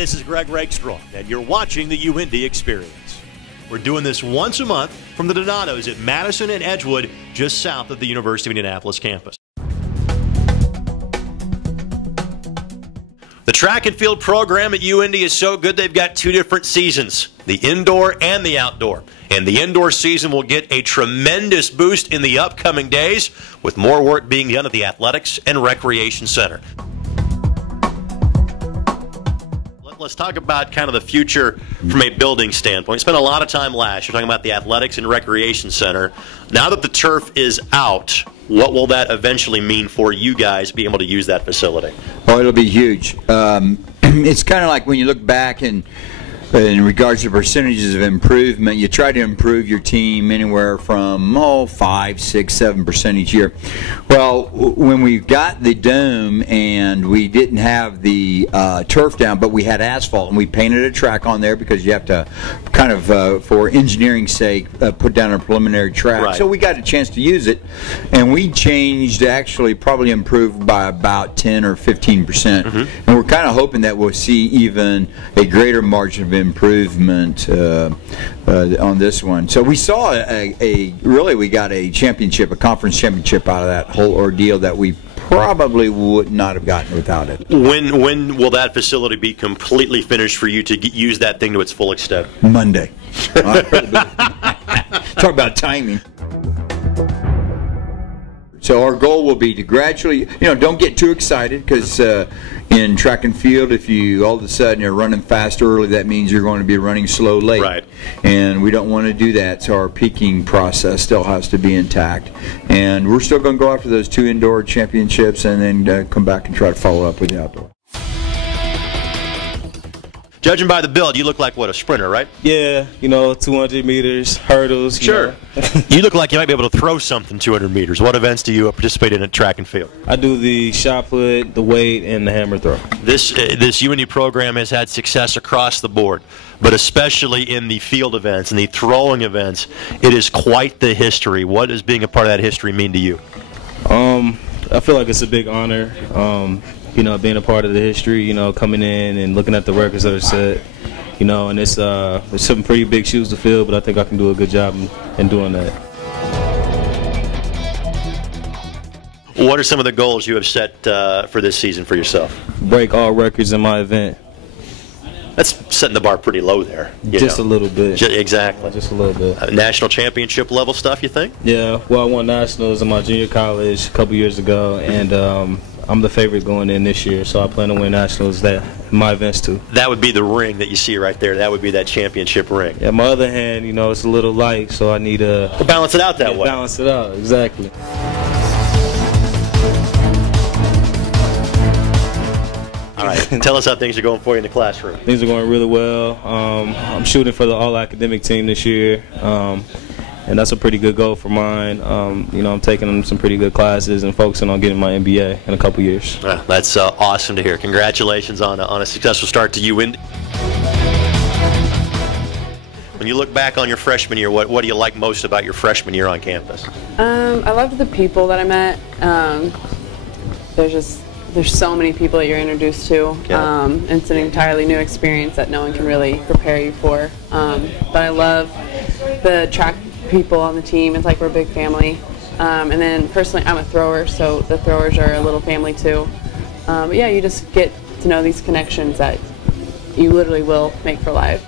Hi, this is Greg Rakestraw, and you're watching the UIndy Xperience. We're doing this once a month from the Donatos at Madison and Edgewood, just south of the University of Indianapolis campus. The track and field program at UIndy is so good they've got two different seasons, the indoor and the outdoor. And the indoor season will get a tremendous boost in the upcoming days with more work being done at the Athletics and Recreation Center. Let's talk about kind of the future from a building standpoint. We spent a lot of time last year talking about the Athletics and Recreation Center. Now that the turf is out, what will that eventually mean for you guys being able to use that facility? Oh, it'll be huge. It's kind of like when you look back and in regards to percentages of improvement, you try to improve your team anywhere from 5, 6, 7% each year. Well, when we got the dome and we didn't have the turf down, but we had asphalt, and we painted a track on there because you have to kind of, for engineering's sake, put down a preliminary track. Right. So we got a chance to use it, and we changed, actually probably improved by about 10 or 15%. Mm-hmm. And we're kind of hoping that we'll see even a greater margin of improvement on this one. So we saw really we got a championship, a conference championship out of that whole ordeal that we probably would not have gotten without it. When will that facility be completely finished for you to use that thing to its full extent? Monday. Talk about timing. So our goal will be to gradually, don't get too excited, because in track and field, if you all of a sudden are running fast early, that means you're going to be running slow late. Right. And we don't want to do that, so our peaking process still has to be intact. And we're still going to go after those 2 indoor championships and then come back and try to follow up with the outdoor. Judging by the build, you look like, what, a sprinter, right? Yeah, 200 meters, hurdles. Sure. You look like you might be able to throw something 200 meters. What events do you participate in at track and field? I do the shot put, the weight, and the hammer throw. This UIndy program has had success across the board, but especially in the field events and the throwing events, it is quite the history. What does being a part of that history mean to you? I feel like it's a big honor. Being a part of the history, coming in and looking at the records that are set, and it's some pretty big shoes to fill, but I think I can do a good job in doing that. What are some of the goals you have set for this season for yourself? Break all records in my event. That's setting the bar pretty low there. Just a little bit. Exactly. Just a little bit. National championship level stuff, you think? Yeah, well, I won nationals in my junior college a couple years ago, and I'm the favorite going in this year, so I plan to win nationals in my events too. That would be the ring that you see right there. That would be that championship ring. Yeah, my other hand, it's a little light, so I need to balance it out that way. Balance it out, exactly. All right, tell us how things are going for you in the classroom. Things are going really well. I'm shooting for the all-academic team this year, and that's a pretty good goal for mine. I'm taking some pretty good classes and focusing on getting my MBA in a couple years. That's awesome to hear. Congratulations on a successful start to UIndy. When you look back on your freshman year, what do you like most about your freshman year on campus? I loved the people that I met. There's so many people that you're introduced to. Yeah. It's an entirely new experience that no one can really prepare you for. But I love the track people on the team. It's like we're a big family. And then personally, I'm a thrower, so the throwers are a little family too. But yeah, you just get to know these connections that you literally will make for life.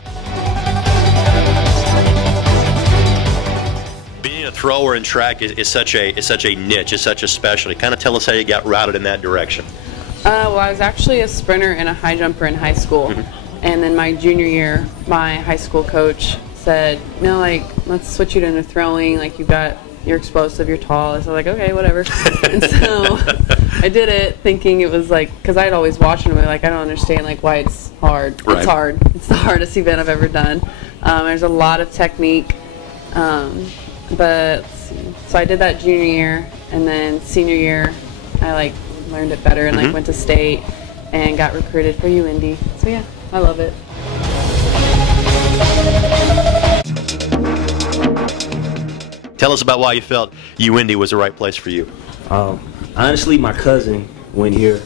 Being a thrower in track is such a niche, is such a specialty. Kind of tell us how you got routed in that direction. Well, I was actually a sprinter and a high jumper in high school. Mm-hmm. And then my junior year, my high school coach said, let's switch you into throwing. You're explosive, you're tall. So I was like, okay, whatever. And so I did it thinking it was because I'd always watched it and I don't understand why it's hard. Right. It's hard. It's the hardest event I've ever done. There's a lot of technique. But so I did that junior year, and then senior year I learned it better and went to state and got recruited for UIndy. So yeah, I love it. Tell us about why you felt UIndy was the right place for you. Honestly, my cousin went here.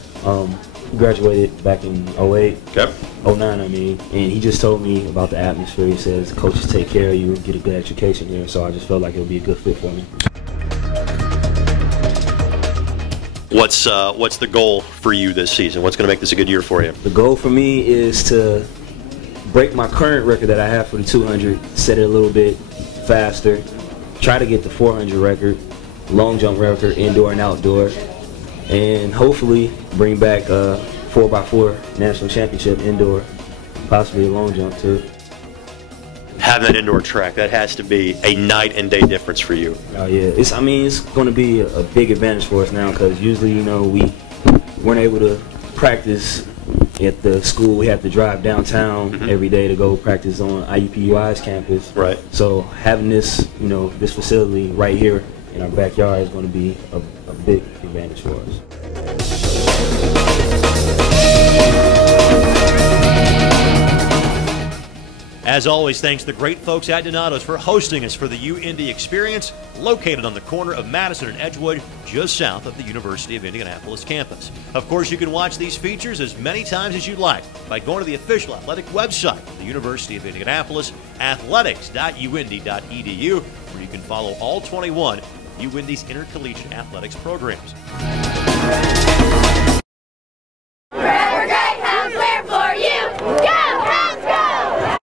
graduated back in 08, Yep. 09, I mean, and he just told me about the atmosphere. He says coaches take care of you and get a good education here, so I just felt like it would be a good fit for me. What's the goal for you this season? What's going to make this a good year for you? The goal for me is to break my current record that I have for the 200, set it a little bit faster, try to get the 400 record, long jump record, indoor and outdoor, and hopefully bring back a 4x4 national championship indoor, possibly a long jump too. Having that indoor track, that has to be a night and day difference for you. Oh yeah, it's going to be a big advantage for us now because usually, you know, we weren't able to practice at the school. We have to drive downtown every day to go practice on UI's campus. Right. So having this, you know, this facility right here in our backyard is going to be a big advantage for us. As always, thanks to the great folks at Donato's for hosting us for the UIndy Xperience, located on the corner of Madison and Edgewood, just south of the University of Indianapolis campus. Of course, you can watch these features as many times as you'd like by going to the official athletic website of the University of Indianapolis, athletics.uindy.edu, where you can follow all 21 UIndy's intercollegiate athletics programs.